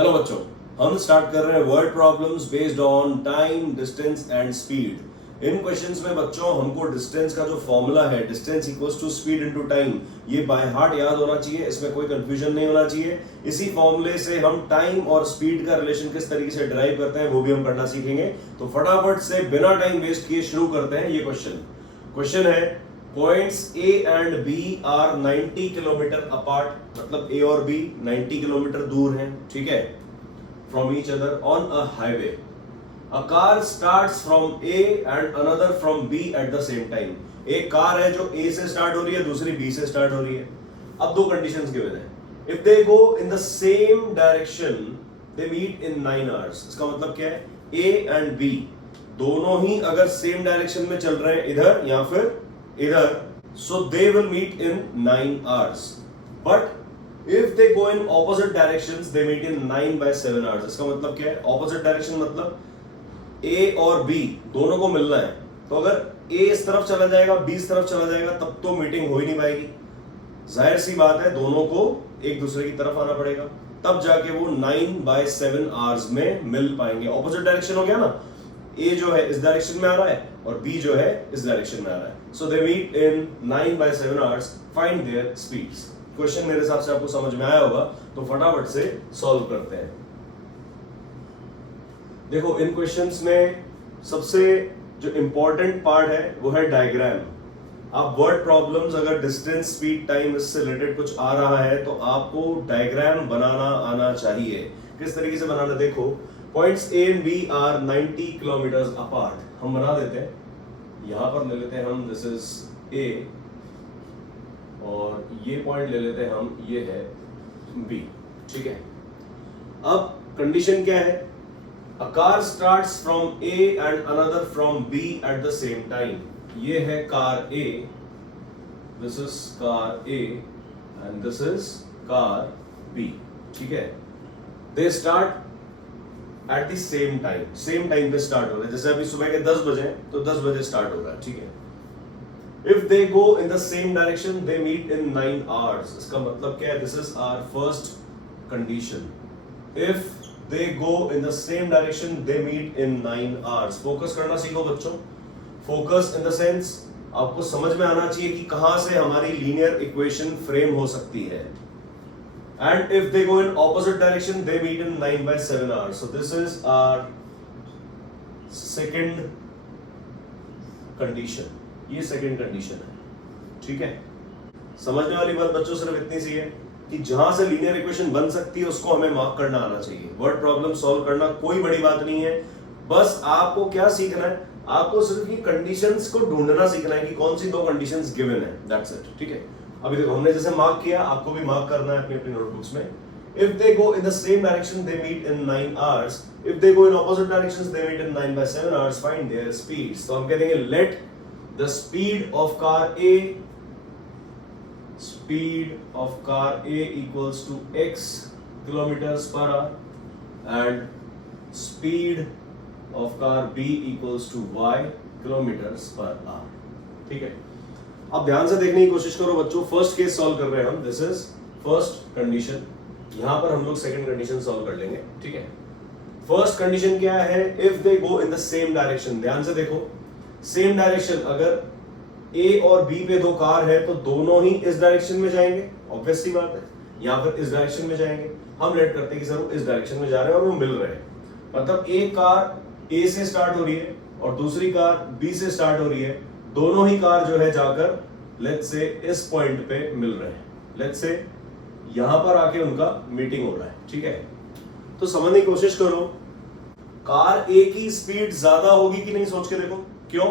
Hello बच्चों, हम start कर रहे हैं word problems based on time, distance and speed. इन क्वेश्चंस में बच्चों हमको डिस्टेंस का जो फॉर्मूला है, distance equals to speed into time, ये बाय हार्ट याद होना चाहिए। इसमें कोई कंफ्यूजन नहीं होना चाहिए। इसी फॉर्मूले से हम टाइम और स्पीड का रिलेशन किस तरीके से ड्राइव करते हैं वो भी हम करना सीखेंगे। तो फटाफट से बिना टाइम वेस्ट किए शुरू करते हैं। ये क्वेश्चन है, points A and B are 90 kilometre apart, मतलब ए और बी 90 किलोमीटर दूर हैं, ठीक है, from each other on a highway. A car starts from A and another from B at the same time. एक कार है जो ए से स्टार्ट हो रही है, दूसरी बी से स्टार्ट हो रही है। अब दो कंडीशंस गिवन है। If they go in the same direction they meet in 9 hours. इसका मतलब क्या है, ए एंड बी दोनों ही अगर सेम डायरेक्शन में चल रहे हैं, इधर या फिर इधर, so they will meet in 9 hours. But if they go in opposite directions, they meet in 9 by 7 hours. इसका मतलब क्या है, opposite direction मतलब A और B दोनों को मिलना है। तो अगर A इस तरफ चला जाएगा, B इस तरफ चला जाएगा, तब तो मीटिंग हो ही नहीं पाएगी। जाहिर सी बात है, दोनों को एक दूसरे की तरफ आना पड़ेगा, तब जाके वो 9 by 7 hours में मिल पाएंगे। ऑपोजिट डायरेक्शन हो गया ना, A जो है इस डायरेक्शन में आ रहा है और B जो है इस डायरेक्शन में आ रहा है। So they meet in 9 by 7 hours. Find their speeds. Question मेरे हिसाब से आपको समझ में आया होगा, तो फटाफट से सॉल्व करते हैं। देखो, इन क्वेश्चंस में सबसे जो इंपॉर्टेंट पार्ट है वो है डायग्राम। आप वर्ड प्रॉब्लम्स, अगर डिस्टेंस, स्पीड, टाइम इससे रिलेटेड कुछ आ रहा है तो आपको डायग्राम बनाना आना चाहिए। किस तरीके से बनाना, देखो, points A and B are 90 kilometre apart. हम बना देते हैं, यहां पर ले लेते हैं हम, दिस इज ए, और ये पॉइंट ले लेते हैं हम, ये है बी, ठीक है। अब कंडीशन क्या है, a car starts from A and another from B at the same time. ये है car A, this is car A and this is car B, ठीक है। They start at the same time पे start हो रहा है। जैसे अभी सुबह के 10 बजे तो 10 बजे स्टार्ट हो रहा है, ठीक है। If they go in the same direction they meet in 9 hours. इसका मतलब क्या है, this is our first condition. If they go in the same direction they meet in 9 hours. Focus करना सीखो बच्चों। फोकस इन द सेंस, आपको समझ में आना चाहिए कि कहां से हमारी लीनियर इक्वेशन फ्रेम हो सकती है। And if they go in opposite direction, they meet in 9 by 7 hours. So this is our second condition. ये second condition है, ठीक है। समझने वाली बात बच्चों सिर्फ इतनी सी है कि जहां से लीनियर इक्वेशन बन सकती है उसको हमें मार्क करना आना चाहिए। वर्ड प्रॉब्लम सॉल्व करना कोई बड़ी बात नहीं है। बस आपको क्या सीखना है, आपको सिर्फ ये कंडीशंस को ढूंढना सीखना है कि कौन सी दो कंडीशंस गिवन है, दैट्स इट, ठीक है। अभी देखो, हमने जैसे मार्क किया, आपको भी मार्क करना है अपनी अपनी नोटबुक्स में। If they go in the same direction they meet in 9 hours. If they go in opposite directions they meet in 9 by 7 hours. Find their speeds. तो हम कह देंगे let the speed of car A equals to x kilometres per hour and speed of car B equals to y kilometres per hour, ठीक है। अब ध्यान से देखने की कोशिश करो बच्चों। फर्स्ट केस सॉल्व कर रहे हैं हम, दिस इज फर्स्ट कंडीशन। यहां पर हम लोग सेकंड कंडीशन सॉल्व कर लेंगे, ठीक है। फर्स्ट कंडीशन क्या है, if they go in the same direction. ध्यान से देखो, सेम डायरेक्शन, अगर ए और बी पे दो कार है तो दोनों ही इस डायरेक्शन में जाएंगे, ऑब्वियस सी बात है, या फिर इस डायरेक्शन में जाएंगे। हम लेट करते हैं कि सर वो इस डायरेक्शन में जा रहे हैं और वो मिल रहे हैं। मतलब एक कार ए से स्टार्ट हो रही है और दूसरी कार बी से स्टार्ट हो रही है। दोनों ही कार जो है जाकर लेट्स से इस पॉइंट पे मिल रहे हैं, लेट्स से यहां पर आके उनका मीटिंग हो रहा है, ठीक है। तो समझने की कोशिश करो, कार ए की स्पीड ज्यादा होगी कि नहीं, सोच के देखो। क्यों?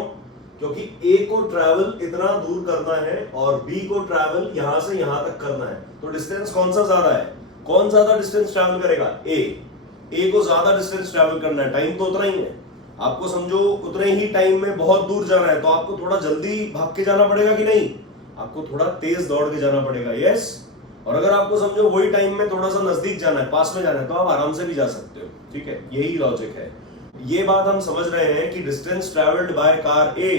क्योंकि ए को ट्रैवल इतना दूर करना है और बी को ट्रैवल यहां से यहां तक करना है। तो डिस्टेंस कौन सा ज्यादा है, कौन ज्यादा डिस्टेंस ट्रैवल करेगा, ए को ज्यादा डिस्टेंस ट्रैवल करना है। टाइम तो उतना ही है, आपको समझो उतने ही टाइम में बहुत दूर जाना है, तो आपको थोड़ा जल्दी भाग के जाना पड़ेगा कि नहीं, आपको थोड़ा तेज दौड़ के जाना पड़ेगा, यस। और अगर आपको समझो वही टाइम में थोड़ा सा नजदीक जाना है, पास में जाना है, तो आप आराम से भी जा सकते हो, ठीक है। यही लॉजिक है। ये बात हम समझ रहे हैं कि distance travelled by car A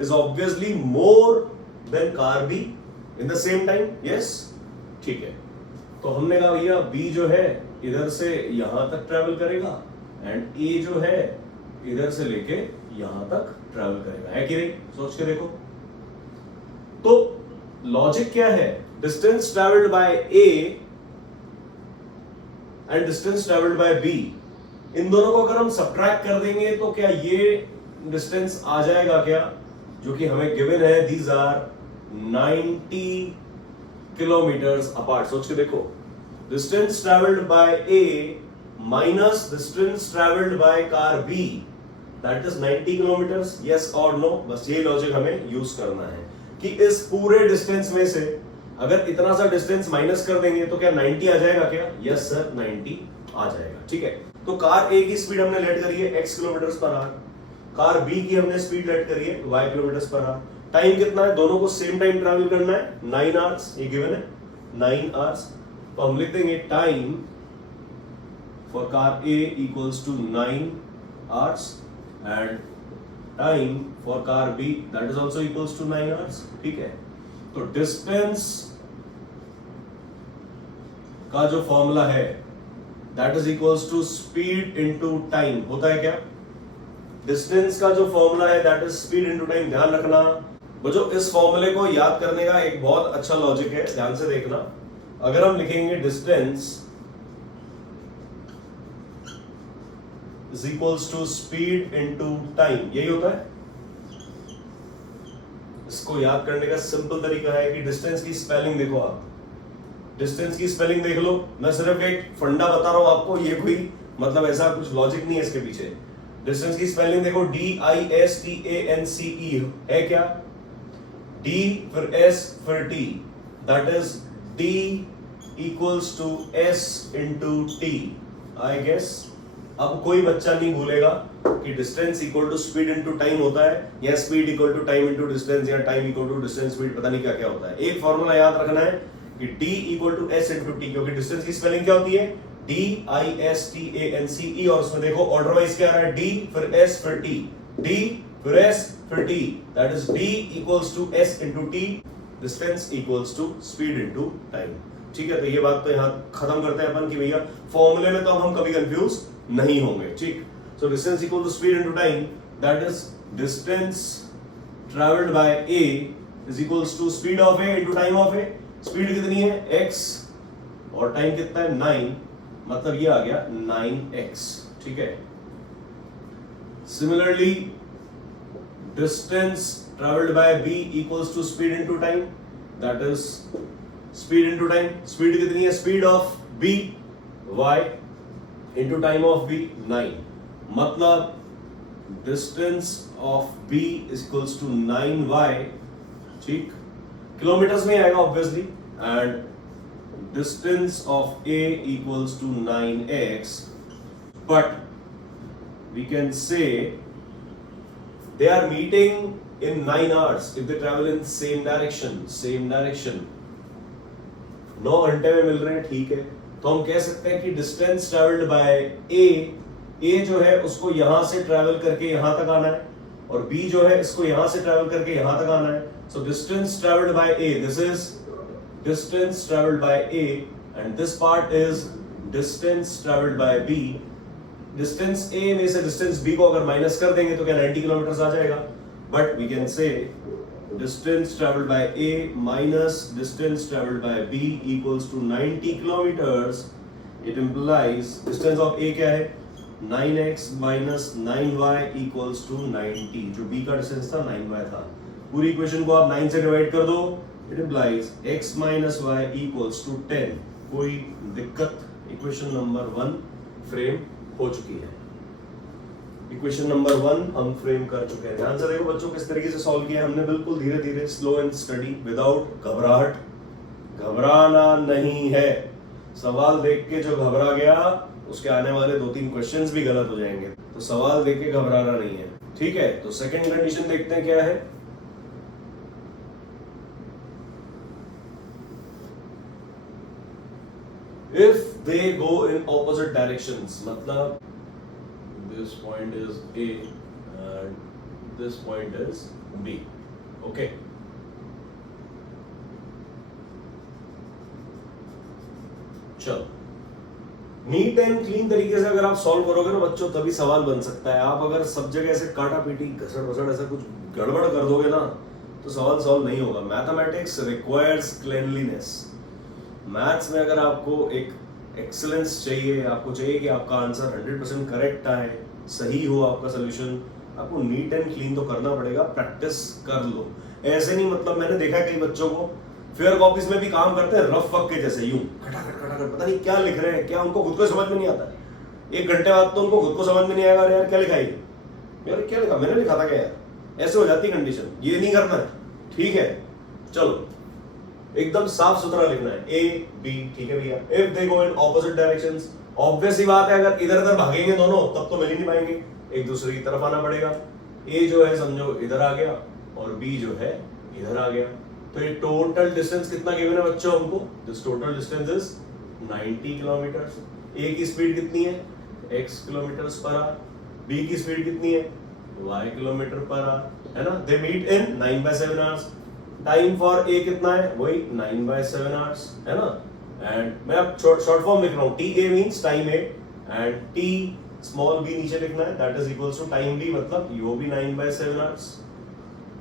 is obviously more than car be in the same time, yes, ठीक है। तो हमने कहा भैया बी जो है इधर से यहां तक ट्रेवल करेगा एंड ए जो है इधर से लेके यहां तक ट्रेवल करेगा, है कि नहीं? सोच के देखो। तो लॉजिक क्या है? Distance travelled by A and distance travelled by B, इन दोनों को अगर हम सब्ट्रैक्ट कर देंगे तो क्या ये डिस्टेंस आ जाएगा क्या, जो कि हमें गिवन है? These are 90 kilometres apart. सोच के देखो, distance travelled by A minus distance travelled by car B, that is 90 kilometres. Yes और नो? बस ये लॉजिक हमें यूज करना है कि इस पूरे डिस्टेंस में से अगर इतना सा डिस्टेंस माइनस कर देंगे तो क्या 90 आ जाएगा क्या? यस सर, 90 आ जाएगा। ठीक है, तो कार ए की स्पीड हमने लेट करी है x kilometre per hour, car B की हमने स्पीड लेट करी है y kilometre per hour. Time कितना है? दोनों को सेम टाइम ट्रैवल करना है, 9 आवर्स, ये गिवन है 9 आवर्स। तो हम लिख देंगे time for car A equals to 9 hours and time for car B that is also equals to 9 hours. ठीक है, तो डिस्टेंस का जो फॉर्मूला है that is equals to speed into time होता है क्या? डिस्टेंस का जो फॉर्मूला है that is speed into time. ध्यान रखना बच्चों, इस फॉर्मूले को याद करने का एक बहुत अच्छा लॉजिक है, ध्यान से देखना। अगर हम लिखेंगे distance is equals to speed into time, यही होता है। इसको याद करने का सिंपल तरीका है कि डिस्टेंस की स्पेलिंग देखो, आप डिस्टेंस की स्पेलिंग देख लो। मैं सिर्फ एक फंडा बता रहा हूं आपको, ये कोई मतलब ऐसा कुछ लॉजिक नहीं है इसके पीछे। डिस्टेंस की स्पेलिंग देखो, DISTANCE है क्या? D फिर S फिर T, that is D equals to S into T। I guess अब कोई बच्चा नहीं भूलेगा कि distance equal to speed into time होता है, या speed equal to time into distance, या time equal to distance speed, पता नहीं क्या क्या होता है। एक फॉर्मूला याद रखना है कि D equal to S into T, क्योंकि डिस्टेंस की स्पेलिंग क्या होती है? DISTANCE, और उसमें देखो ऑर्डर वाइज क्या आ रहा है? D फिर S फिर T, D फिर S फिर T, that is D equals to S into T, distance equals to speed into time. ठीक है, तो ये बात तो यहाँ खत्म करते हैं अपन कि भैया फॉर्मूले में तो अब हम कभी कंफ्यूज नहीं होंगे। ठीक, so distance equal to speed into time, that is distance travelled by A is equals to speed of A into time of A. Speed कितनी है? x, और टाइम कितना है? 9, मतलब ये आ गया 9x। ठीक है, similarly distance travelled by b equals to speed into time, that is speed into time. Speed कितनी है? Speed of b y into time of b 9, मतलब distance of b equals to 9y। ठीक, kilometres में आएगा obviously, and distance of a equals to 9x, but we can say they are meeting in 9 hours if they travel in same direction। 9 घंटे में मिल रहे हैं, ठीक है। तो हम कह सकते हैं कि डिस्टेंस ट्रैवल्ड बाय ए जो है उसको यहां से ट्रैवल करके यहां तक आना है, और बी जो है इसको यहां से ट्रैवल करके यहां तक आना है। So distance travelled by A, this is distance travelled by A, and this part is distance travelled by B. Distance A में से डिस्टेंस बी को अगर माइनस कर देंगे तो क्या 90 किलोमीटर आ जाएगा, but we can say distance traveled by A minus distance traveled by B equals to 90 kilometers. It implies distance of A क्या है? 9x minus 9y equals to 90. जो B का distance था 9y था। पूरी इक्वेशन को आप 9 से डिवाइड कर दो, it implies x minus y equals to 10. कोई दिक्कत? इक्वेशन नंबर 1 फ्रेम हो चुकी है। इक्वेशन नंबर 1 हम फ्रेम कर चुके हैं। ध्यान से देखो बच्चों किस तरीके से सॉल्व किया हमने, बिल्कुल धीरे धीरे, स्लो एंड स्टडी, विदाउट घबराहट। घबराना नहीं है, सवाल देख के जो घबरा गया उसके आने वाले 2-3 क्वेश्चंस भी गलत हो जाएंगे, तो सवाल देख के घबराना नहीं है। ठीक है, तो सेकंड कंडीशन देखते हैं क्या है। If they go in opposite directions, मतलब this point is A and this point is B. Okay. चलो, नीट एंड क्लीन तरीके से अगर आप सॉल्व करोगे ना बच्चों, तभी सवाल बन सकता है। आप अगर सब जगह ऐसे काटा पीटी घसड़ घसड़ ऐसा कुछ गड़बड़ कर दोगे ना, तो सवाल सॉल्व नहीं होगा। Mathematics requires cleanliness. मैथ्स में अगर आपको एक एक्सीलेंस चाहिए, आपको चाहिए कि आपका आंसर 100% करेक्ट आए, सही हो आपका सोल्यूशन, आपको नीट एंड क्लीन तो करना पड़ेगा। प्रैक्टिस कर लो। ऐसे नहीं, मतलब मैंने देखा है कई बच्चों को फेयर कॉपीज में भी काम करते हैं रफ वक के जैसे, यूं खटाखट पता नहीं क्या लिख रहे हैं, क्या उनको खुद को समझ में नहीं आता। एक घंटे बाद तो उनको खुद को समझ में नहीं आएगा, यार क्या लिखा है, यार क्या लिखा, मैंने लिखा था क्या यार। ऐसे हो जाती कंडीशन। ये नहीं करना है, ठीक है। चलो एकदम साफ सुथरा लिखना है, ए बी, ठीक है भैया। If they go in opposite directions, obvious ही बात है, अगर इधर उधर भागेंगे दोनों तब तो मिल ही नहीं पाएंगे, एक दूसरे की तरफ आना पड़ेगा। ए जो है समझो इधर आ गया और बी जो है इधर आ गया, तो ये टोटल डिस्टेंस कितना गिवन है बच्चों हमको? This total distance is 90 kilometres. A की स्पीड कितनी है? x kilometres per hour. B की स्पीड कितनी है? y किलोमीटर पर आवर, है ना। They meet in 9/7 hours. Time for A कितना है? वही 9/7 आवर्स, है ना। एंड मैं अब शॉर्ट फॉर्म लिख रहा हूं, T A means time A and T small B नीचे लिखना है, that is equals to time B, मतलब ये भी 9/7 आवर्स,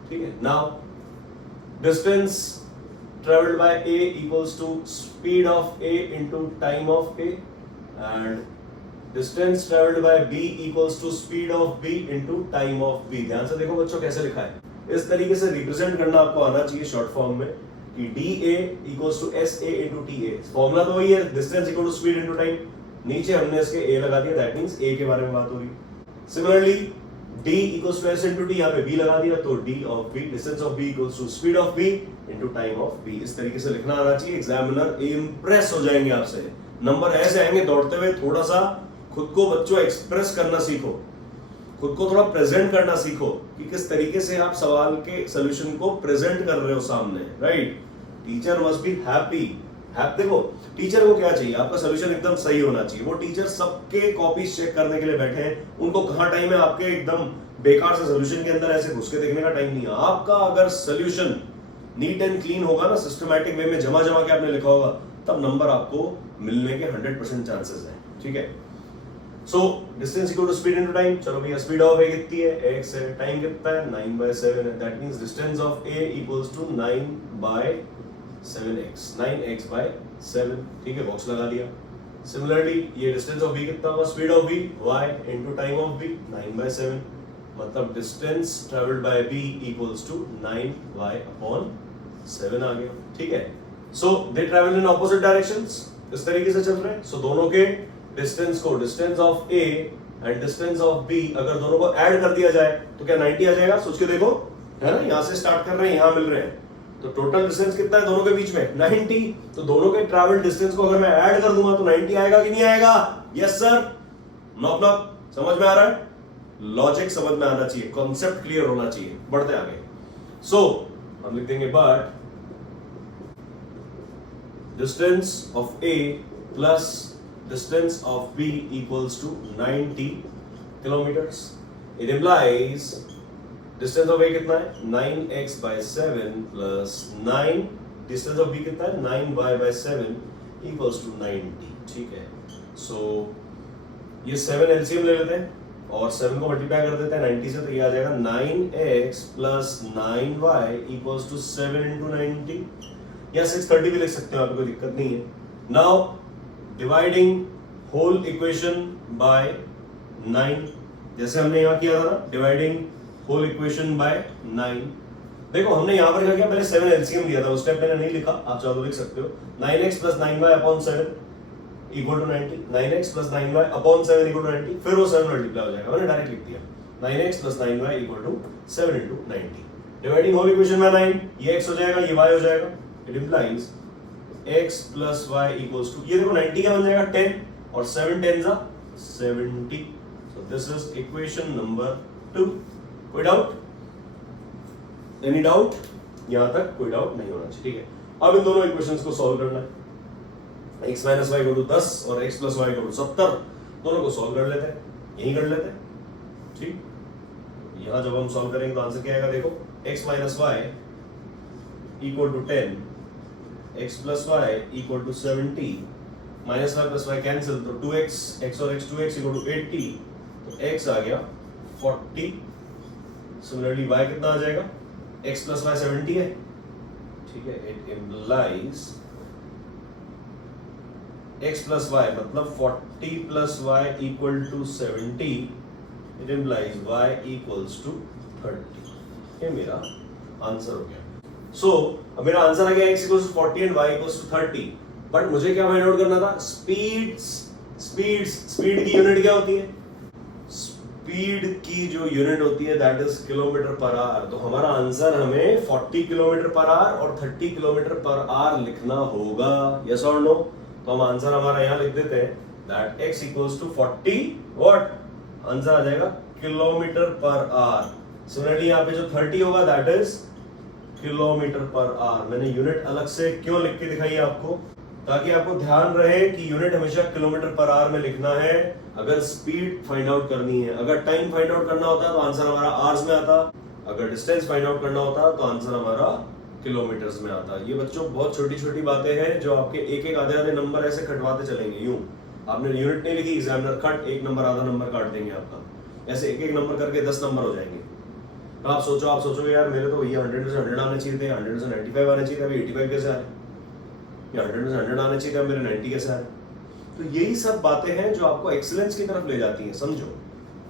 ठीक है। Now distance traveled by A equals to speed of A into time of A, and distance traveled by B equals to speed of B into time of B। ध्यान से देखो बच्चों कैसे लिखा है, इस तरीके से रिप्रेजेंट करना आपको आना चाहिए शॉर्ट फॉर्म में कि DA equals to SA into TA। Formula तो वही है, distance equal to speed into time. नीचे हमने इसके A लगा दिया, दैट मींस A के बारे में बात हो रही। Similarly D equals to S into T, यहाँ पे B लगा दिया, तो D of B, distance of B equals to speed of B into time of B। इस तरीके से लिखना आना चाहिए, एग्जामिनर इम्प्रेस हो जाएंगे आपसे, नंबर ऐसे आएंगे दौड़ते हुए। थोड़ा सा खुद को बच्चों एक्सप्रेस करना सीखो, खुद को थोड़ा प्रेजेंट करना सीखो कि किस तरीके से आप सवाल के सोल्यूशन को प्रेजेंट कर रहे हो सामने, right. Teacher must be happy. देखो टीचर को क्या चाहिए, आपका सोल्यूशन एकदम सही होना चाहिए। वो टीचर सबके कॉपीज चेक करने के लिए बैठे हैं, उनको कहाँ टाइम है आपके एकदम बेकार से सोल्यूशन के अंदर ऐसे घुस के देखने का टाइम नहीं है। आपका अगर सोल्यूशन नीट एंड क्लीन होगा ना, सिस्टमैटिक वे में जमा के आपने लिखा होगा, तब नंबर आपको मिलने के 100% चांसेस हैं, ठीक है। So distance equal to speed into time. चलो भैया स्पीड ऑफ ए कितनी है? x है। टाइम कितना है? 9/7 है। That means distance of a equals to 9/7x, 9x/7, ठीक है, बॉक्स लगा दिया। सिमिलरली ये डिस्टेंस ऑफ b कितना होगा? Speed of b y into time of b, 9/7, मतलब distance travelled by b equals to 9y/7 आ गया, ठीक है। So they travel in opposite directions, इस तरीके से चल रहे हैं। सो दोनों के डिस्टेंस को, distance of A and distance of B, अगर दोनों को ऐड कर दिया जाए तो क्या 90 आ जाएगा? सोच के देखो, है ना। यहां से स्टार्ट कर रहे हैं, यहां मिल रहे हैं, तो टोटल डिस्टेंस कितना है दोनों के बीच में? 90। तो दोनों के ट्रैवल डिस्टेंस को अगर मैं ऐड कर दूंगा तो 90 आएगा कि नहीं आएगा? Yes sir. नॉक नॉक, समझ में आ रहा है? लॉजिक समझ में आना चाहिए, कॉन्सेप्ट क्लियर होना चाहिए। बढ़ते आगे। सो हम लिख देंगे but distance of A plus distance of B equals to 90 kilometers. It implies distance of A कितना है? 9x/7 plus 9, distance of B कितना है? 9y/7 equals to 90, ठीक है। So ये 7 LCM ले लेते हैं और 7 को मल्टीप्लाई कर देते हैं 90 से, तो ये आ जाएगा 9x plus 9y equals to 7 into 90, या 630 भी लिख सकते हो, आपको कोई दिक्कत नहीं है। Now dividing whole equation by 9, जैसे हमने यहां किया था ना, डिवाइडिंग होल इक्वेशन बाय 9। देखो हमने यहां पर क्या किया, पहले 7 एलसीएम लिया था, उस टाइम मैंने नहीं लिखा, आप चाहो तो लिख सकते हो। 9x plus 9y/7 equal to 90, 9x plus 9y/7 equal to 90, फिर वो 7 मल्टीप्लाई हो जाएगा, मैंने डायरेक्ट लिख दिया 9x plus 9y equal to 7 into 90। Dividing whole equation by 9, ये x हो जाएगा, ये y हो जाएगा। It implies x plus y equals to, ये देखो 90 क्या बन जाएगा? 10, और 7 10s are 70। So this is equation number 2। कोई डाउट? Any doubt? यहां तक कोई डाउट नहीं होना चाहिए, ठीक है। अब इन दोनों इक्वेशंस को सॉल्व करना है। x minus y equal to 10 और x plus y equal to 70, दोनों को सॉल्व कर लेते हैं, यही कर लेते हैं, ठीक। यहां जब हम सॉल्व करेंगे तो आंसर क्या आएगा? देखो x minus y equal to 10, x plus y equal to 70, minus y plus y cancel, तो 2x, x और x 2x इक्वल टू 80, तो x आ गया 40। सिमिलरली y कितना आ जाएगा, x प्लस वाई 70 है, ठीक है। It implies x plus y मतलब 40 plus y equal to 70, it implies y equals to 30। ये मेरा आंसर हो गया। सो अब मेरा आंसर आ गया x equals to 40 and y equals to 30। But मुझे क्या फाइंड आउट करना था, स्पीड की यूनिट क्या होती है, स्पीड की जो यूनिट होती है that is kilometre per our. तो हमारा आंसर हमें 40 किलोमीटर पर आवर और 30 किलोमीटर पर आवर लिखना होगा, यस और नो। तो हम आंसर हमारा यहां लिख देते हैं that x equals to 40 what, answer आ जाएगा किलोमीटर पर आवर। सिमिलरली यहाँ पे जो 30 होगा that is kilometre per our. मैंने यूनिट अलग से क्यों लिख के दिखाई आपको, ताकि आपको ध्यान रहे कि यूनिट हमेशा किलोमीटर पर आवर में लिखना है अगर स्पीड फाइंड आउट करनी है। अगर टाइम फाइंड आउट करना होता तो आंसर हमारा आवर्स में आता, अगर डिस्टेंस फाइंड आउट करना होता तो आंसर हमारा किलोमीटर्स में आता। ये बच्चों बहुत छोटी छोटी बातें हैं जो आपके एक एक आधे आधे नंबर ऐसे कटवाते चलेंगे। यूं आपने यूनिट नहीं लिखी, एग्जामिनर कट एक नंबर आधा नंबर काट देंगे आपका, ऐसे एक एक नंबर करके 10 नंबर हो जाएंगे। तो आप सोचोगे यार मेरे तो भैया 100 से 100 आने चाहिए थे, 100 से 95 आने चाहिए थे, अभी 85 कैसे आ रहे, या 100 से 100 आने चाहिए थे, मेरे 90 कैसे आ रहे। तो यही सब बातें हैं जो आपको एक्सीलेंस की तरफ ले जाती हैं, समझो,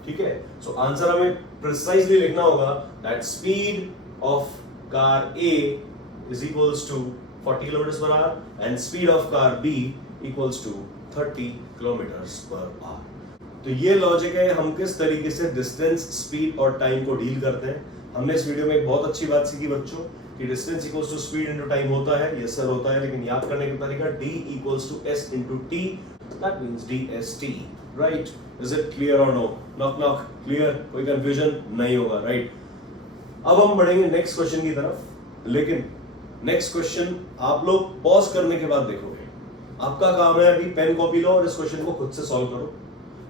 ठीक है। सो आंसर हमें प्रिसाइजली लिखना होगा that speed of car A is equals to 40 kilometers per hour and speed of car B equals to 30 kilometers per hour। तो ये लॉजिक है हम किस तरीके से डिस्टेंस, स्पीड और टाइम को डील करते हैं। हमने इस वीडियो में एक बहुत अच्छी बात सीखी बच्चों कि distance equals to speed into time होता है, यस सर होता है, लेकिन याद करने का तरीका d equals to s into t, that means dst, right. Is it clear और नो? Knock knock, clear? कोई कंफ्यूजन नहीं होगा, राइट। अब हम बढ़ेंगे नेक्स्ट क्वेश्चन की तरफ, लेकिन नेक्स्ट क्वेश्चन आप लोग पॉज करने के बाद देखोगे। आपका काम है अभी पेन कॉपी लो और इस क्वेश्चन को खुद से सॉल्व करो।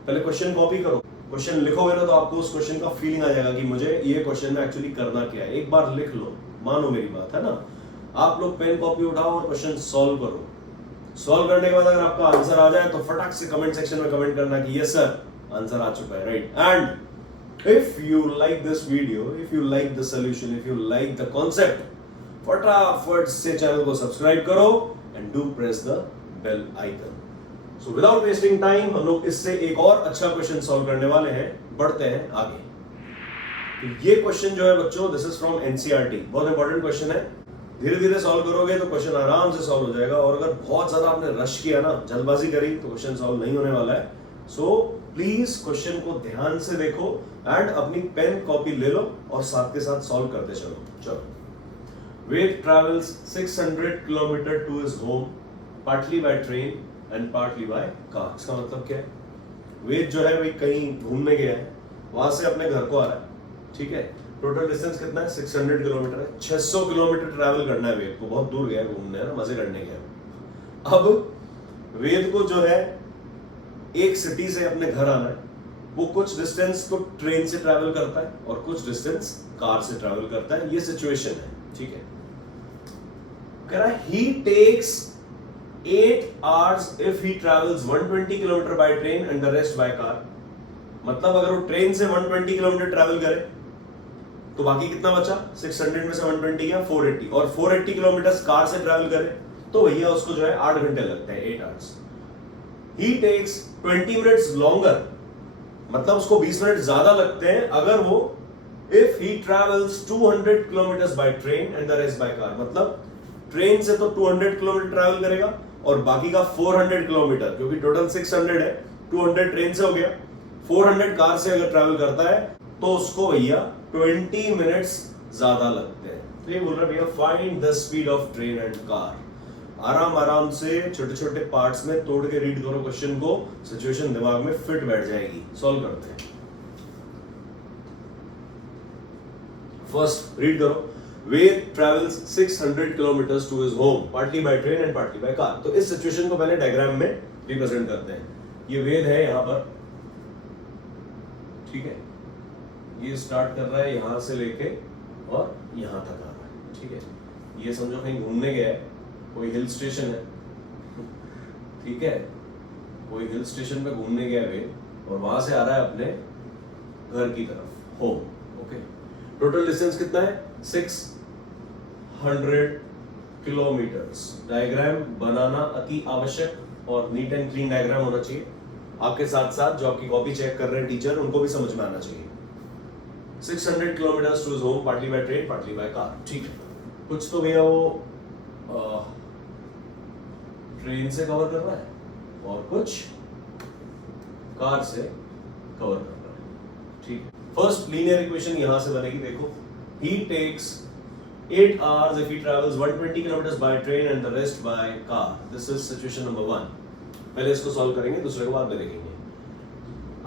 पहले क्वेश्चन कॉपी करो, क्वेश्चन लिखोगे ना तो आपको उस क्वेश्चन का फीलिंग आ जाएगा कि मुझे ये क्वेश्चन में एक्चुअली करना क्या है। एक बार लिख लो, मानो मेरी बात है ना। आप लोग पेन कॉपी उठाओ और क्वेश्चन सॉल्व करो। सॉल्व करने के बाद अगर आपका आंसर आ जाए तो फटाक से कमेंट सेक्शन में कमेंट करना कि यस सर आंसर आ चुका है, right. And if you like this video, if you like the solution, if you like the concept, फटाफट से चैनल को सब्सक्राइब करो and do press the bell icon. So without wasting time हम लोग इससे एक और अच्छा क्वेश्चन सॉल्व करने वाले हैं। बढ़ते हैं आगे। तो ये क्वेश्चन जो है बच्चों, दिस इज फ्रॉम एनसीईआरटी, बहुत इंपॉर्टेंट क्वेश्चन है। धीरे धीरे सॉल्व करोगे तो क्वेश्चन आराम से सॉल्व हो जाएगा, और अगर बहुत ज्यादा आपने रश किया ना, जल्दबाजी करी, तो क्वेश्चन सॉल्व नहीं होने वाला है। सो प्लीज क्वेश्चन को ध्यान से देखो एंड अपनी पेन कॉपी ले लो और साथ के साथ सॉल्व करते चलो। Ved travels 600 kilometre to his home, partly by train and partly by car. इसका मतलब क्या है, वेद जो है भाई कहीं घूमने गया है, वहां से अपने घर को आ रहा है, ठीक है। टोटल डिस्टेंस कितना है, 600 किलोमीटर है। 600 किलोमीटर ट्रैवल करना है वेद को, बहुत दूर गया है घूमने, है मजे करने गया। अब वेद को जो है एक सिटी से अपने घर आना है, वो कुछ डिस्टेंस तो ट्रेन से ट्रैवल करता है और कुछ डिस्टेंस कार से ट्रैवल करता है। ये सिचुएशन है, ठीक है। कह रहा है he takes 8 hours if he travels 120 kilometre by train and the rest by car. मतलब अगर वो ट्रेन से 120 किलोमीटर ट्रैवल करे तो बाकी कितना बचा, 600 में से 120 गया 480, और 480 किलोमीटर कार से ट्रैवल करे तो भैया उसको जो है 8 घंटे लगते हैं, 8 hours। He takes 20 minutes longer, मतलब उसको 20 मिनट ज्यादा लगते हैं अगर वो if he travels 200 kilometers by train and the rest by car। मतलब ट्रेन से तो 200 किलोमीटर ट्रैवल करेगा और बाकी का 400 किलोमीटर, क्योंकि टोटल 600 है, 200 ट्रेन से हो गया, 400 कार से अगर ट्रैवल करता है तो उसको भैया 20 मिनट्स ज्यादा लगते हैं। तो ये बोल रहा है भैया find the speed of train and car. आराम आराम से छोटे छोटे पार्ट्स में तोड़ के रीड करो क्वेश्चन को, सिचुएशन दिमाग में फिट बैठ जाएगी। सॉल्व करते हैं। फर्स्ट रीड करो, Ved travels 600 kilometers to his home, partly by train and partly by car। तो इस सिचुएशन को पहले डायग्राम में रिप्रेजेंट करते हैं। ये वेद है यहाँ पर, ठीक है। ये स्टार्ट कर रहा है यहाँ से लेके और यहाँ तक आ रहा है, ठीक है। ये समझो कहीं घूमने गया है, कोई हिल स्टेशन है, ठीक है। कोई हिल स्टेशन पे घूमने गया वे और वहां से आ रहा है अपने घर की तरफ, होम। ओके, टोटल डिस्टेंस कितना है? 600 किलोमीटर्स। डायग्राम बनाना अति आवश्यक और नीट एंड क्लीन डायग्राम होना चाहिए। आपके साथ साथ जो आपकी कॉपी चेक कर रहे हैं टीचर, उनको भी समझ में आना चाहिए। 600 kilometres to home, partly by train, partly by car. ठीक है, कुछ तो भैया वो ट्रेन से कवर कर रहा है और कुछ कार से कवर कर रहा है। ठीक है, फर्स्ट लीनियर इक्वेशन यहां से बनेगी। देखो, ही takes 8 hours if he travels 120 kilometers by train and the rest by car. This is situation number 1. पहले इसको सॉल्व करेंगे, दूसरे को बाद में देखेंगे।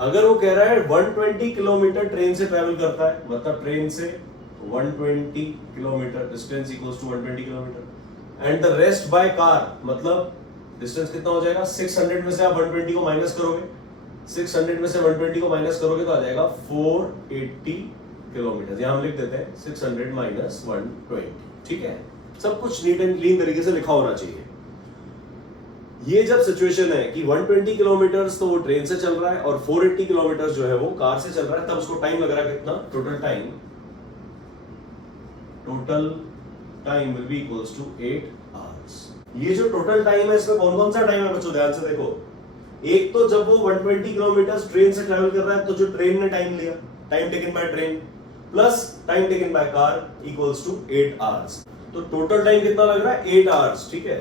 अगर वो कह रहा है 120 किलोमीटर ट्रेन से ट्रैवल करता है, मतलब ट्रेन से 120 kilometre distance equals to 120 kilometre, and the rest by car, मतलब डिस्टेंस कितना हो जाएगा? 600 में से आप 120 को माइनस करोगे, 600 में से 120 को माइनस करोगे तो आ जाएगा 480 किलोमीटर। यहां हम लिख देते हैं 600 माइनस 120। ठीक है, सब कुछ नीट एंड क्लीन तरीके से लिखा होना चाहिए। ये जब सिचुएशन है कि 120 किलोमीटर तो वो ट्रेन से चल रहा है और 480 किलोमीटर जो है वो कार से चल रहा है, तब उसको टाइम लग रहा है कितना? Total time will be equals to 8 hours. ये जो टोटल टाइम है, इसमें कौन कौन सा टाइम है बच्चों? ध्यान से देखो। एक तो जब वो 120 किलोमीटर ट्रेन से ट्रैवल कर रहा है, तो जो ट्रेन ने टाइम लिया, time taken by train plus time taken by car equals to 8 hours. तो टोटल टाइम कितना लग रहा है? 8 आवर्स। ठीक है,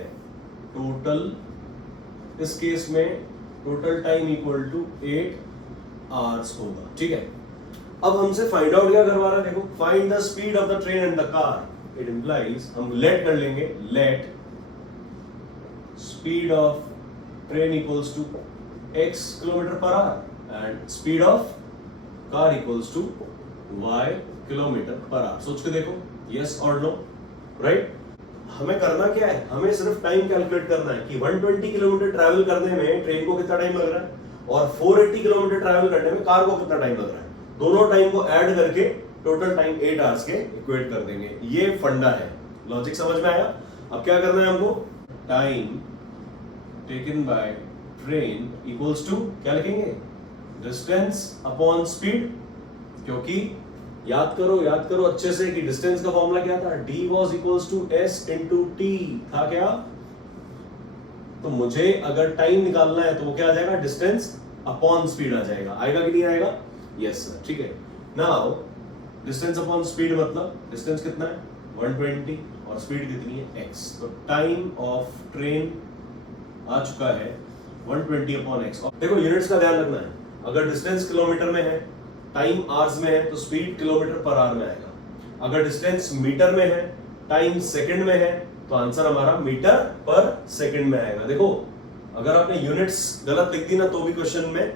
टोटल, इस केस में total time equal to 8 hours होगा। ठीक है, अब हमसे फाइंड आउट क्या करवा रहा है? देखो, find the speed of the train and the car. It implies, हम लेट कर लेंगे, let speed of train equals to x kilometre per hour and speed of car equals to y kilometre per hour. सोच के देखो, yes और no, right? हमें करना क्या है? हमें सिर्फ टाइम कैलकुलेट करना है कि 120 किलोमीटर ट्रैवल करने में ट्रेन को कितना टाइम लग रहा है और 480 किलोमीटर ट्रैवल करने में कार को कितना टाइम लग रहा है। दोनों टाइम को ऐड करके टोटल टाइम 8 आवर्स के इक्वेट कर देंगे। ये फंडा है, लॉजिक समझ में आया? अब क्या करना है हमको? Time taken by train equals to, क्या लिखेंगे? Distance upon speed. क्योंकि याद करो अच्छे से कि डिस्टेंस का फॉर्मूला क्या था? d was equals to s into t था क्या? तो मुझे अगर टाइम निकालना है तो वो क्या आ जाएगा? डिस्टेंस अपॉन स्पीड आ जाएगा। आएगा कि नहीं आएगा? Yes sir. ठीक है, नाउ डिस्टेंस अपॉन स्पीड मतलब डिस्टेंस कितना है? 120 और स्पीड कितनी है? x। तो टाइम ऑफ ट्रेन आ चुका है 120 अपॉन x। देखो, यूनिट्स का ध्यान रखना है। अगर डिस्टेंस किलोमीटर में है, टाइम आवर्स में है, तो स्पीड किलोमीटर पर आवर में आएगा। अगर डिस्टेंस मीटर में है, टाइम सेकंड में है, तो आंसर हमारा मीटर पर सेकंड में आएगा। देखो, अगर आपने यूनिट्स गलत लिख दी ना, तो भी क्वेश्चन में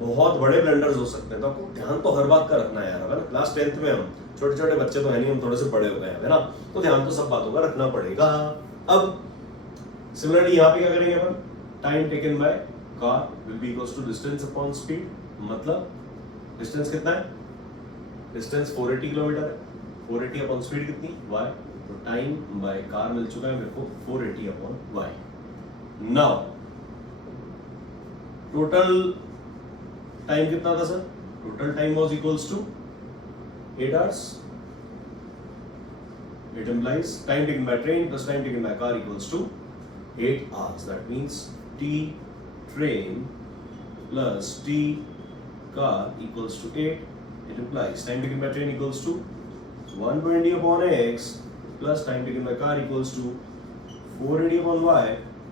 बहुत बड़े ब्लंडर्स हो सकते हैं। तो आपको ध्यान तो हर बात का रखना है यार, है ना? क्लास 10th में हम छोटे छोटे बच्चे तो है नहीं, हम थोड़े से बड़े हो गए हैं, है ना? तो ध्यान तो सब बातों का रखना पड़ेगा। अब सिमिलरली यहाँ पे क्या करेंगे अपन? Time taken by car will be equals to distance upon speed. मतलब डिस्टेंस कितना है? डिस्टेंस 480 किलोमीटर है, 480 अपॉन स्पीड कितनी? y। तो टाइम बाय कार मिल चुका है मेरे को 480 upon y। Now total time कितना था sir? Total time was equals to 8 hours. It implies time taken by train plus time taken by car equals to 8 hours. That means t train plus t car equals to 8. It implies time taken by train equals to 120 upon x plus time taken by car equals to 480 upon y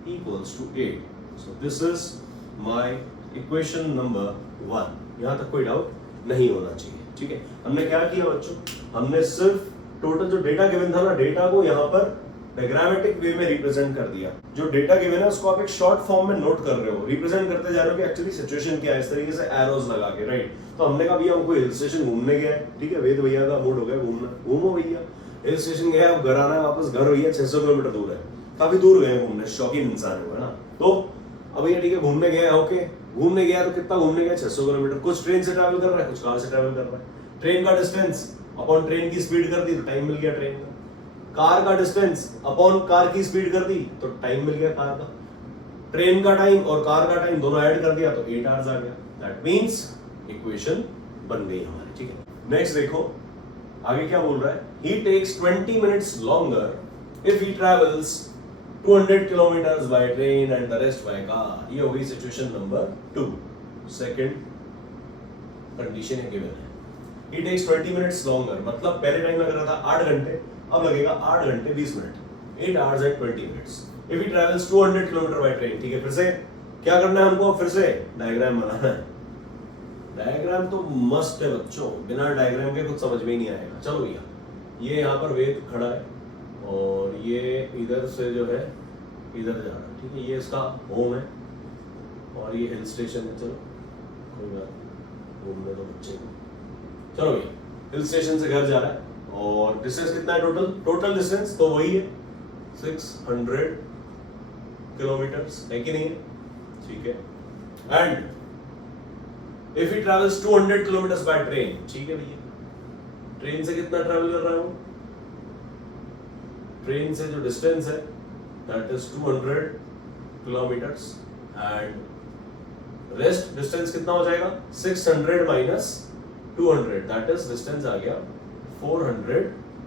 equals to 8. So this is my equation number 1. यहाँ तक कोई doubt नहीं होना चाहिए। ठीक है, हमने क्या किया बच्चों? हमने सिर्फ टोटल जो डेटा गिवन था ना, डेटा को यहाँ पर डायग्रामेटिक वे में रिप्रेजेंट कर दिया। जो डेटा गिवन है उसको आप एक शॉर्ट फॉर्म में नोट कर रहे हो, रिप्रेजेंट करते जा रहे हो कि एक्चुअली सिचुएशन क्या है, इस तरीके से एरोज लगा के, राइट? तो हमने कहा भैया हमको हिल स्टेशन घूमने गया है, ठीक है, वेद भैया का मूड हो गया घूमना, घूमो भैया। हिल स्टेशन गया है, अब घर आना है वापस, घर भैया 600 किलोमीटर दूर है, काफी दूर गए घूमने, शौकीन इंसान है ना। तो अब भैया ठीक है घूमने गया, ओके, घूमने गया तो कितना घूमने गया? 600 किलोमीटर। कुछ ट्रेन से ट्रैवल कर रहा है, कुछ कार से ट्रैवल कर रहा है। ट्रेन का डिस्टेंस अपॉन ट्रेन की स्पीड कर दी तो टाइम मिल गया ट्रेन का। कार का डिस्टेंस अपॉन कार की स्पीड कर दी तो टाइम मिल गया कार का। ट्रेन का टाइम और कार का टाइम दोनों ऐड कर दिया तो 8 आवर्स आ गया। दैट मींस इक्वेशन बन गई हमारी, ठीक है। नेक्स्ट देखो आगे क्या बोल रहा है, he takes 20 minutes longer if he travels 200 kilometres by train and the rest by car. ये हो गई सिचुएशन नंबर 2। सेकंड कंडीशन है गिवन है, ही टेक्स 20 मिनट्स लॉन्गर, मतलब पहले टाइम लग रहा था 8 घंटे, अब लगेगा 8 घंटे 20 minute, 8 hours and 20 minutes। If he travels 200 kilometre by train, ठीक है। फिर से क्या करना है हमको, फिर से डायग्राम बनाना है। डायग्राम तो मस्त है बच्चों, बिना डायग्राम के कुछ समझ में ही नहीं आएगा। चलो भैया, ये यहाँ पर वेद खड़ा है और ये इधर से जो है इधर जा रहा है, ठीक है। ये इसका होम है और ये हिल स्टेशन है। चलो कोई बात नहीं, घूमने तो बच्चे को। चलो भैया, हिल स्टेशन से घर जा रहा है और डिस्टेंस कितना है टोटल डिस्टेंस तो वही है 600 किलोमीटर्स, है कि नहीं है, ठीक है। And if he travels 200 kilometres by train, ठीक है भैया, ट्रेन से कितना ट्रेवल कर रहा हूं, ट्रेन से जो डिस्टेंस है that is 200 kilometres and rest distance कितना हो जाएगा 600 माइनस 200 दैट इज डिस्टेंस आ गया 400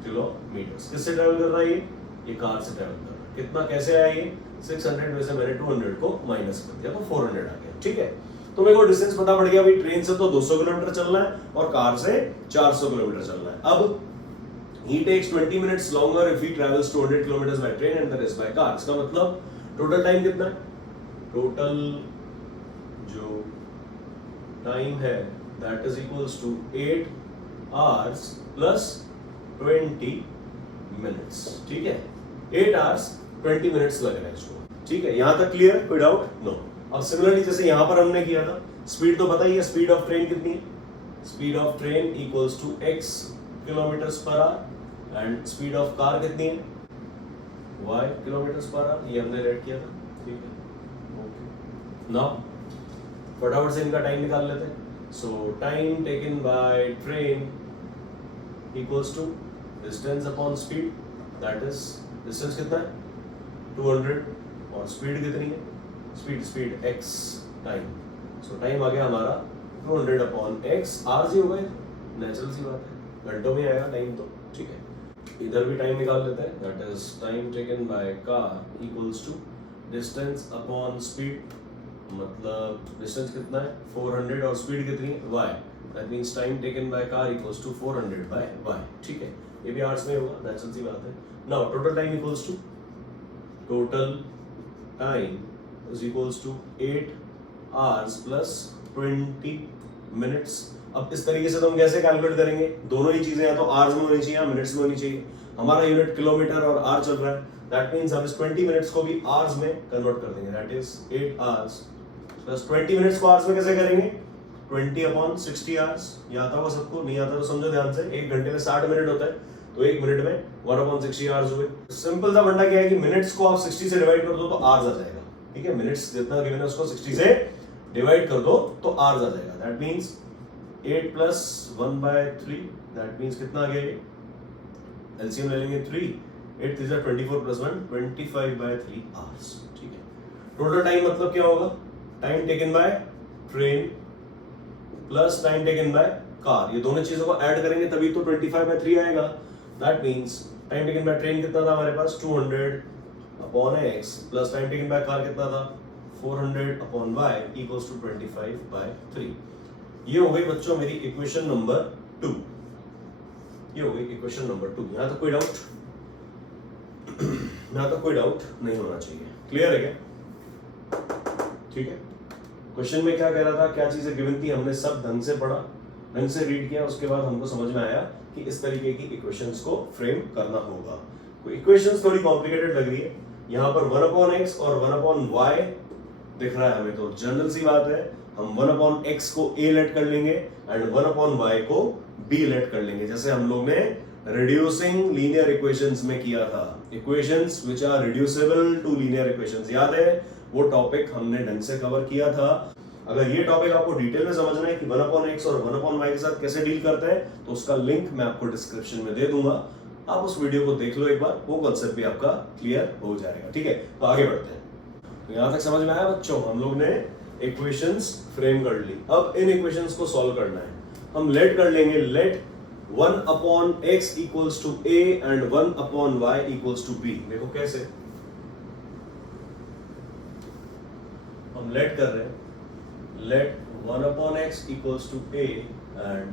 किलोमीटर्स। किससे ट्रेवल कर रहा है ये कार से ट्रेवल कर रहा है। कितना कैसे आया ये 600 में से मैंने 200 को माइनस कर दिया तो 400 आ गया, ठीक है। तो मेरे को डिस्टेंस पता पड़ गया भाई, ट्रेन से तो 200 किलोमीटर चलना है और कार से 400 किलोमीटर चलना है। अब he takes 20 minutes longer if he travels 200 kilometers by train and the rest by car। इसका मतलब टोटल टाइम कितना है, टोटल जो टाइम है that is equals to 8 hours plus 20 minutes, ठीक है। 8 hours 20 minutes लग रहा है इसको, ठीक है। यहां तक क्लियर, कोई डाउट? नो। अब सिमिलरली जैसे यहां पर हमने किया था, स्पीड तो पता ही है, स्पीड ऑफ ट्रेन कितनी है, speed of train equals to x kilometres per hour and speed of car कितनी है y किलोमीटर्स पर आवर, ये हमने रेड किया था, ठीक है। ओके, नाउ फटाफट से इनका टाइम निकाल लेते हैं। So time taken by train equals to distance upon speed, that is distance कितना है 200 और स्पीड कितनी है, speed x time. So time आ गया हमारा 200 अपॉन x, आवर्स ही हो गए, नेचुरल सी बात है, घंटों में आएगा टाइम तो, ठीक है। इधर भी टाइम निकाल लेते हैं, that is time taken by car equals to distance upon speed, मतलब डिस्टेंस कितना है 400 और स्पीड कितनी है y, that means time taken by car equals to 400 by y, ठीक है। ये भी आवर्स में होगा, नेचुरल सी बात है। Now total time equals to total time is equals to 8 hours plus 20 minutes। अब इस तरीके से तो हम कैसे कैलकुलेट करेंगे, दोनों ही चीजें या तो आवर्स में होनी चाहिए या मिनट्स में होनी चाहिए। हमारा यूनिट किलोमीटर और आवर चल रहा है, दैट मींस हम इस 20 मिनट्स को भी आवर्स में कन्वर्ट कर देंगे, that is 8 hours plus 20 minutes को आवर्स में कैसे करेंगे 20 अपॉन 60 आवर्स। ये आता होगा सबको, नहीं आता तो समझो ध्यान से, एक घंटे में 60 मिनट होता है तो एक मिनट में 1 अपॉन 60 आवर्स हुए। सिंपल सा फंडा क्या है कि मिनट्स को आप 60 से डिवाइड कर दो तो आवर्स आ जाएगा, ठीक है। मिनट्स जितना गिवन है उसको 60 से डिवाइड कर दो तो आवर्स आ जाएगा, that means 8 plus 1/3, that means कितना आ गया ये, एलसीएम ले लेंगे 3, 8 3 24 प्लस 1 25/3 आवर्स, ठीक है। टोटल टाइम मतलब क्या होगा, time taken by train plus time taken by car, ये दोनों चीजों को ऐड करेंगे तभी तो 25/3 आएगा। That means time taken by train कितना था हमारे पास 200 upon x plus time taken by car कितना था 400 अपॉन y इक्वल्स टू 25/3। ये हो गई बच्चों मेरी इक्वेशन नंबर 2, ये हो गई इक्वेशन नंबर 2। यहां तक कोई डाउट, यहां तक कोई डाउट नहीं होना चाहिए, क्लियर है क्या, ठीक है। क्वेश्चन में क्या कह रहा था, क्या चीजें गिवन थी, हमने सब ढंग से पढ़ा, ढंग से रीड किया, उसके बाद हमको समझ में आया कि इस तरीके की इक्वेशंस को फ्रेम करना होगा। इक्वेशंस थोड़ी कॉम्प्लिकेटेड लग रही है, यहाँ पर 1 अपॉन x और 1 अपॉन y दिख रहा है हमें, तो जनरल सी बात है हम 1 अपॉन x को a लेट कर लेंगे एंड 1 अपॉन y को b लेट कर लेंगे, जैसे हम लोग ने रिड्यूसिंग लीनियर इक्वेशंस में किया था। Equations which are reducible to linear equations, याद है वो टॉपिक हमने ढंग से कवर किया था। अगर ये टॉपिक आपको डिटेल में समझना है कि 1 अपॉन x और 1 अपॉन y के साथ कैसे डील करते हैं तो उसका लिंक मैं आपको डिस्क्रिप्शन में दे दूंगा, आप उस वीडियो को देख लो एक बार, वो कॉन्सेप्ट भी आपका क्लियर हो जाएगा, ठीक है। तो आगे बढ़ते हैं। यहां तक समझ में आया बच्चों? हम लोग ने इक्वेशंस फ्रेम कर ली, अब इन इक्वेशंस को सॉल्व करना है। हम लेट कर लेंगे, let 1 upon x equals to a and 1 upon y equals to b। देखो कैसे हम लेट कर रहे हैं, let 1 upon x equals to a and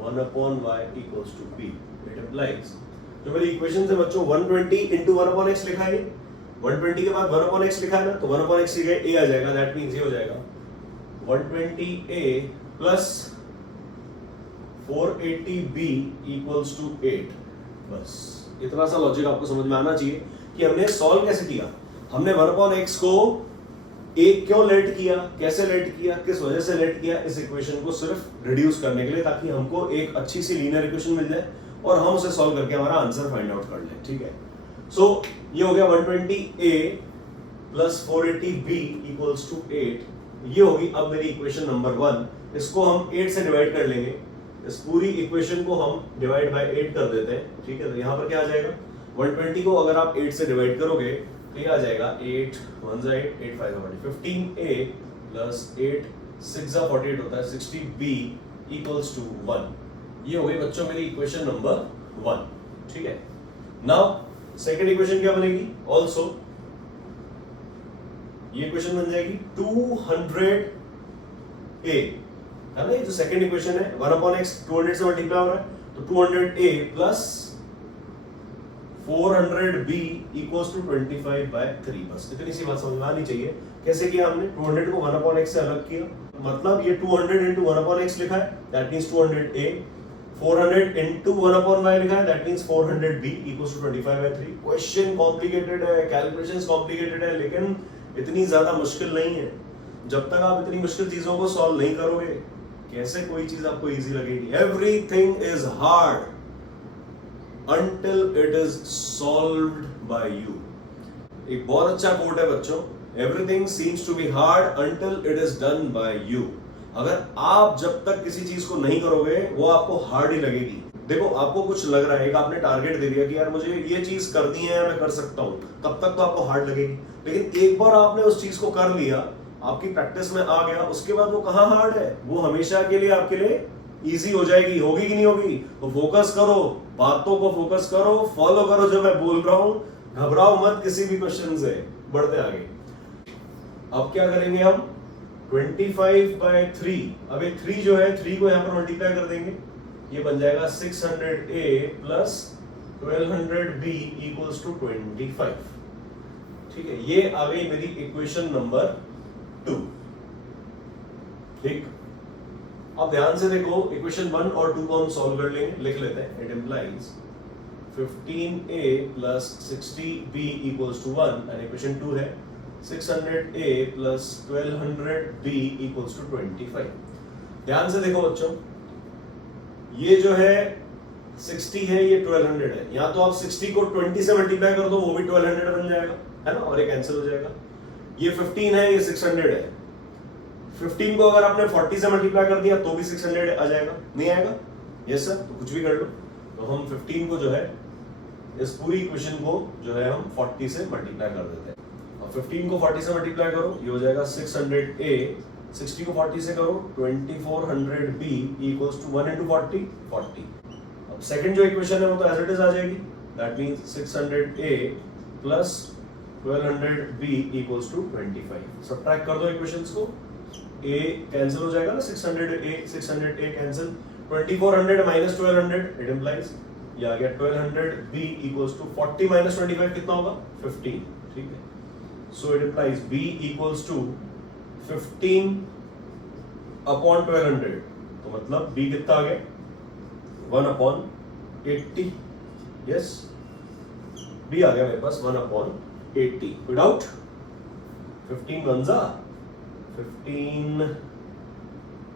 1 upon y equals to b। It implies जो मेरी इक्वेशन है बच्चों 120 इंटू 1 अपॉन x लिखा है, 120 के बाद 1 अपॉन x लिखा है ना, तो 1 अपॉन x की जगह a आ जाएगा। दैट मींस ये हो जाएगा 120a plus 480b equals to 8। बस इतना सा लॉजिक आपको समझ में आना चाहिए कि हमने सॉल्व कैसे किया। हमने 1 अपॉन x को एक क्यों लेट किया, कैसे लेट किया, किस वजह से लेट किया, इस इक्वेशन को सिर्फ रिड्यूस करने के लिए, ताकि हमको एक अच्छी सी लीनियर इक्वेशन मिल जाए और हम उसे सॉल्व करके हमारा आंसर फाइंड आउट कर लें। ठीक है, सो ये हो गया 120a plus 480b equals to 8। ये होगी अब मेरी इक्वेशन नंबर 1। इसको हम 8 से डिवाइड कर लेंगे, इस पूरी इक्वेशन को हम डिवाइड बाय 8 कर देते हैं। ठीक है, तो यहाँ पर क्या आ जाएगा, 120 को अगर आप 8 से डिवाइड करोगे तो ये आ जाएगा 8 1 जा 8 8 5 जा 40, 15a प्लस 8 6 जा 48 होता है 60b इक्वल्स टू 1। ये हो गई बच्चों मेरी इक्वेशन नंबर 1। ठीक है, नाउ सेकंड इक्वेशन क्या बनेगी, ऑल्सो ये इक्वेशन बन जाएगी 200a, है ना। ये जो सेकंड इक्वेशन है 1 अपॉन x 200 से मल्टीप्लाई हो रहा है, तो 200a plus 400b equals to 25/3। बस इतनी सी बात समझ में आनी चाहिए। कैसे किया हमने, 200 को 1 अपॉन x से अलग किया, मतलब ये 200 इंटू 1 अपॉन x लिखा है, that means 200a, 400 into 1 upon y लिखा है, that means 400b equals to 25/3। Question complicated है, कैलकुलेशंस कॉम्प्लिकेटेड है, लेकिन इतनी ज्यादा मुश्किल नहीं है। जब तक आप इतनी मुश्किल चीजों को सॉल्व नहीं करोगे, कैसे कोई चीज आपको इजी लगेगी। Everything is hard until it is solved by you। एक बहुत अच्छा कोट है बच्चों, everything seems to be hard until it is done by you। अगर आप जब तक किसी चीज को नहीं करोगे वो आपको हार्ड ही लगेगी। देखो आपको कुछ लग रहा है, एक आपने टारगेट दे दिया कि यार मुझे ये चीज करनी है, मैं कर सकता हूं, तब तक तो आपको हार्ड लगेगी। लेकिन एक बार आपने उस चीज को कर लिया, आपकी प्रैक्टिस में आ गया, उसके बाद वो कहाँ हार्ड है, वो हमेशा के लिए आपके लिए इजी हो जाएगी। होगी कि नहीं होगी? तो फोकस करो, बातों को फोकस करो, फॉलो करो जो मैं बोल रहा हूं, घबराओ मत किसी भी क्वेश्चन से, बढ़ते आगे। अब क्या करेंगे हम, 25/3। अब ये 3 जो है, 3 को यहां पर मल्टीप्लाई कर देंगे, ये बन जाएगा 600a plus 1200b equals to 25। ठीक है, ये आ गई मेरी इक्वेशन नंबर 2। ठीक, अब ध्यान से देखो, इक्वेशन 1 और 2 को हम सॉल्व कर लेंगे, लिख लेते हैं। It implies 15a plus 60b equals to 1 and equation 2 है 600a plus 1200b equals to 25। ध्यान से देखो बच्चों, ये जो है 60 है, ये 1200 है। या तो आप 60 को 20 से मल्टीप्लाई कर दो, वो भी 1200 बन जाएगा, है ना, और ये कैंसिल हो जाएगा। ये 15 है, ये 600 है। 15 को अगर आपने 40 से मल्टीप्लाई कर दिया तो भी 600 आ जाएगा, नहीं आएगा? यस सर, तो कुछ भी कर लो। तो हम 15 को जो है, इस पूरी इक्वेशन को जो है हम 40 से मल्टीप्लाई कर देते हैं। और 15 को 40 से मल्टीप्लाई करो, ये हो जाएगा 600a, 60 को 40 से करो 2400b इक्वल्स टू 1 into 40 40। अब सेकंड जो इक्वेशन है वो तो एज इट इज आ जाएगी, that means 600a plus 1200b equals to 25। Subtract कर दो इक्वेशंस को, a कैंसिल हो जाएगा ना, 600a cancel, 2400 minus 1200, it implies ये आ गया 1200b इक्वल्स टू 40 माइनस 25 कितना होगा, 15। ठीक है, so it implies b equals to 15 upon 1200, तो मतलब b कितना आ गया, 1 अपॉन 80। यस, b आ गया मेरे पास 1 अपॉन 80 विदाउट 15 1 जा 15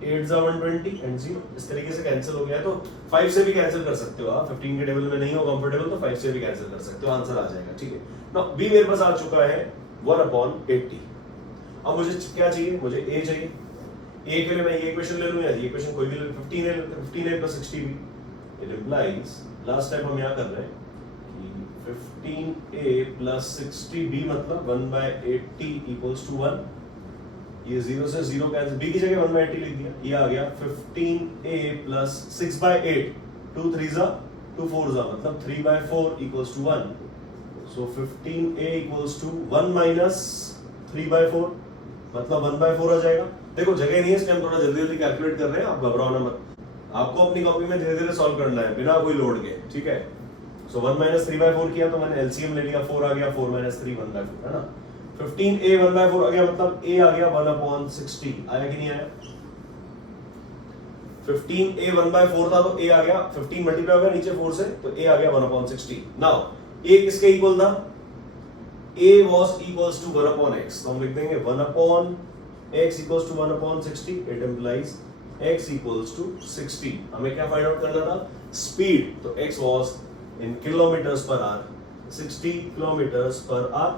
8 जा 120 एंड 0। इस तरीके से कैंसिल हो गया, तो 5 से भी कैंसिल कर सकते हो आप। 15 के टेबल में नहीं हो कंफर्टेबल तो 5 से भी कैंसिल कर सकते हो, आंसर आ जाएगा। ठीक है, नाउ b मेरे पास आ चुका है 1 अपॉन 80। अब मुझे क्या चाहिए, मुझे a चाहिए। a के लिए मैं ये इक्वेशन ले लूं या ये इक्वेशन कोई भी ले लूं, 15a plus 60b। It implies last time हम यहां कर रहे हैं कि 15a प्लस 60b मतलब 1/80 इक्वल्स टू 1। ये 0 से 0 कैंसिल, b की जगह 1/80 लिख दिया। ये आ गया 15a प्लस 6/8, 2 3 जा 2 4 जा मतलब 3/4 equals to 1। So 15a equals to 1 minus 3/4 मतलब 1/4 आ जाएगा। देखो जगह नहीं है इसलिए हम थोड़ा जल्दी जल्दी कैलकुलेट कर रहे हैं, आप घबराओ ना मत। आपको अपनी कॉपी में धीरे धीरे सॉल्व करना है बिना कोई लोड के, ठीक है। सो 1 माइनस 3/4 किया तो मैंने एलसीएम ले लिया, 4 आ गया, 4 माइनस 3 1/4 है ना। 15a 1/4 आ गया मतलब a आ गया 1/60, आया कि नहीं आया? 15a 1/4 था तो a आ गया 15 मल्टीप्लाई हो गया नीचे 4 से तो a आ गया 1/60। नाउ a किसके इक्वल था? a was equals to 1/x, तो हम लिख देंगे 1/x equals to 1/60। It implies x equals to 60। हमें क्या फाइंड आउट करना था? स्पीड। तो x was in kilometres per hour, 60 kilometres per hour,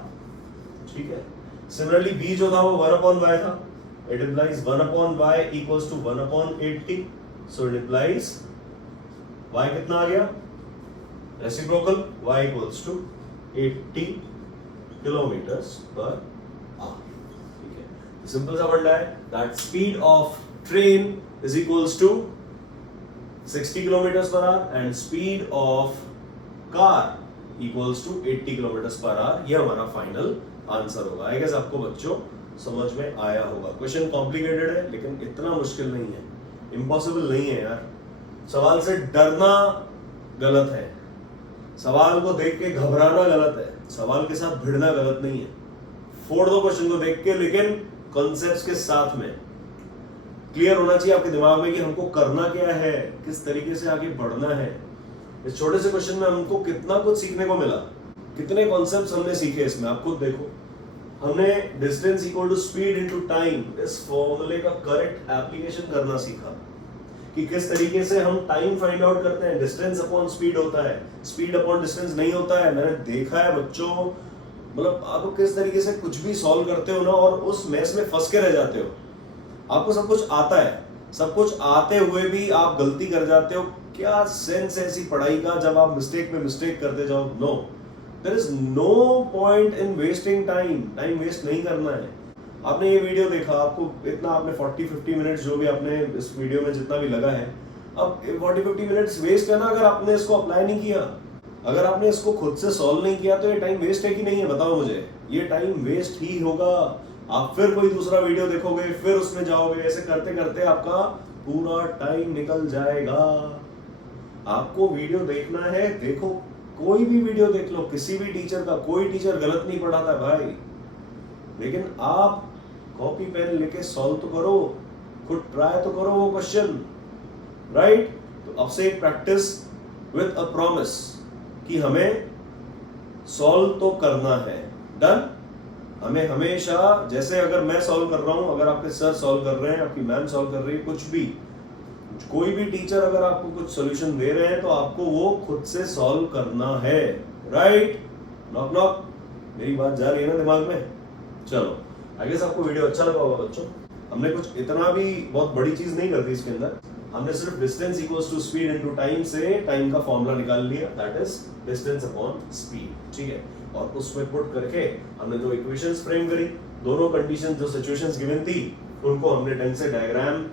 ठीक है। सिमिलरली b जो था वो 1/y था। It implies 1/y equals to 1/80। So it implies y कितना आ गया? Reciprocal y equals to 80 kilometres per hour, ठीक है। सिंपल सा फंडा है that speed of train is equals to 60 kilometres per hour and speed of car equals to 80 kilometres per hour. ये हमारा फाइनल आंसर होगा। आई गेस आपको बच्चों समझ में आया होगा। क्वेश्चन कॉम्प्लिकेटेड है लेकिन इतना मुश्किल नहीं है, इम्पॉसिबल नहीं है यार। सवाल से डरना गलत है, सवाल को देख के घबराना गलत है, सवाल के साथ भिड़ना गलत नहीं है। फोड़ दो क्वेश्चन को देख के, लेकिन कॉन्सेप्ट्स के साथ में क्लियर होना चाहिए आपके दिमाग में कि हमको करना क्या है, किस तरीके से आगे बढ़ना है। इस छोटे से क्वेश्चन में हमको कितना कुछ सीखने को मिला, कितने कॉन्सेप्ट्स हमने सीखे इसमें। आप खुद देखो, हमने distance equal to speed into time, इस फॉर्मूले का करेक्ट एप्लीकेशन करना सीखा कि किस तरीके से हम टाइम फाइंड आउट करते हैं। डिस्टेंस अपॉन स्पीड होता है, स्पीड अपॉन डिस्टेंस नहीं होता है। मैंने देखा है बच्चों, मतलब आपको किस तरीके से कुछ भी सॉल्व करते हो ना और उस मैस में फंस के रह जाते हो। आपको सब कुछ आता है, सब कुछ आते हुए भी आप गलती कर जाते हो। क्या सेंस है ऐसी पढ़ाई का जब आप मिस्टेक पे मिस्टेक करते जाओ? No, there is no point in wasting time. Time waste नहीं करना है। आपने ये वीडियो देखा, आपको इतना आपने 40-50 मिनट्स जो भी आपने इस वीडियो में जितना भी लगा है, अब 40-50 मिनट्स वेस्ट है ना अगर आपने इसको अप्लाई नहीं किया, अगर आपने इसको खुद से सॉल्व नहीं किया तो ये टाइम वेस्ट है कि नहीं है? बताओ मुझे। ये टाइम वेस्ट ही होगा। आप फिर कोई दूसरा वीडियो देखोगे, फिर उसमें जाओगे, ऐसे करते करते आपका पूरा टाइम निकल जाएगा। आपको वीडियो देखना है, देखो, कोई भी वीडियो देख लो, किसी भी टीचर का। कोई टीचर गलत नहीं पढ़ाता भाई, लेकिन आप कॉपी पेन लेके सॉल्व तो करो, खुद ट्राई तो करो वो क्वेश्चन, राइट? तो अब से प्रैक्टिस विद अ प्रॉमिस कि हमें सॉल्व तो करना है। डन? हमें हमेशा, जैसे अगर मैं सॉल्व कर रहा हूं, अगर आपके सर सॉल्व कर रहे हैं, आपकी मैम सॉल्व कर रही है, कुछ भी, कोई भी टीचर अगर आपको कुछ सॉल्यूशन दे रहे हैं तो आपको वो खुद से सॉल्व करना है, राइट? नॉक नॉक, मेरी बात जा रही है ना दिमाग में? चलो, आई गेस आपको वीडियो अच्छा लगा होगा बच्चों। हमने कुछ इतना भी बहुत बड़ी चीज नहीं कर दी इसके अंदर। हमने सिर्फ distance equals to speed into time से टाइम का फॉर्मूला निकाल लिया, that is distance upon speed, ठीक है। और उसमें पुट करके हमने जो इक्वेशंस फ्रेम करी, दोनों कंडीशन जो सिचुएशंस गिवन थी उनको हमने ढंग से डायग्राम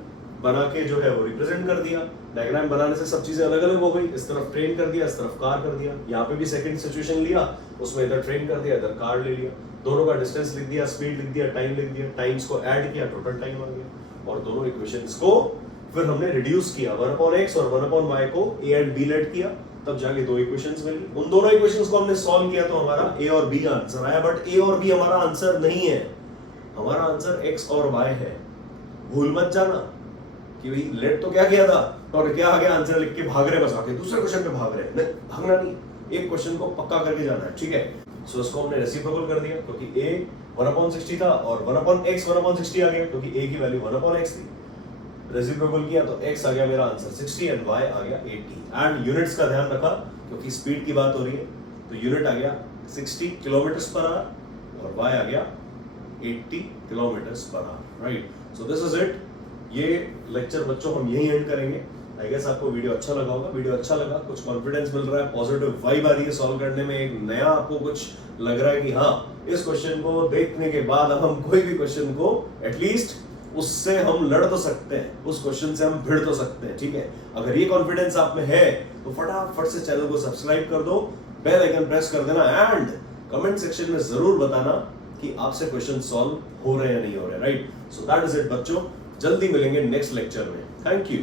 बना के जो है वो रिप्रेजेंट कर दिया। डायग्राम बनाने से सब चीजें अलग अलग हो गई। इस तरफ ट्रेन कर दिया, इस तरफ कार कर दिया। यहाँ पे भी सेकंड सिचुएशन लिया, उसमें इधर ट्रेन कर दिया, इधर कार ले लिया। दोनों का डिस्टेंस लिख दिया, स्पीड लिख दिया, टाइम लिख दिया, टाइम्स को ऐड किया, टोटल टाइम आ गया। और दोनों इक्वेशंस को फिर हमने रिड्यूस किया, 1/x और 1/y को a एंड b लेट किया, तब जाके दो इक्वेशंस मिली। उन दोनों इक्वेशंस को हमने सॉल्व किया तो हमारा a और b आंसर आया। बट a और b हमारा आंसर नहीं है, हमारा आंसर x और y है। भूल मत जाना कि भाई लेट तो क्या किया था और क्या आ गया आंसर लिख के भाग रहे, बस आके दूसरे क्वेश्चन पे भाग रहे। नहीं, भागना नहीं, एक क्वेश्चन को पक्का करके जाना है, ठीक है। सो इसको हमने रेसिप्रोकल कर दिया क्योंकि a 1/60 था और 1/x 1/60 आ गया क्योंकि a की वैल्यू 1/x थी। रेसिप्रोकल किया तो x आ गया मेरा आंसर 60 एंड y आ गया 80। एंड यूनिट्स का ध्यान रखा क्योंकि स्पीड की बात हो रही है, तो यूनिट आ गया 60 किलोमीटर्स पर आवर और y आ गया 80 kilometres per our, right? So this is it. ये लेक्चर बच्चों हम यही एंड करेंगे। आई गेस आपको वीडियो अच्छा लगा होगा। वीडियो अच्छा लगा, कुछ कॉन्फिडेंस मिल रहा है, पॉजिटिव वाइब आ रही है सॉल्व करने में, एक नया आपको कुछ लग रहा है कि हाँ इस क्वेश्चन को देखने के बाद अब हम कोई भी क्वेश्चन को एटलीस्ट उससे हम लड़ तो सकते हैं, उस क्वेश्चन से हम भिड़ तो सकते हैं, ठीक है। अगर ये कॉन्फिडेंस आप में है तो फटाफट से चैनल को सब्सक्राइब कर दो, बेल आइकन प्रेस कर देना एंड कमेंट सेक्शन में जरूर बताना कि आपसे क्वेश्चन सॉल्व हो रहे हैं या नहीं हो रहे, right. So that is it बच्चों, जल्दी मिलेंगे नेक्स्ट लेक्चर में। Thank you.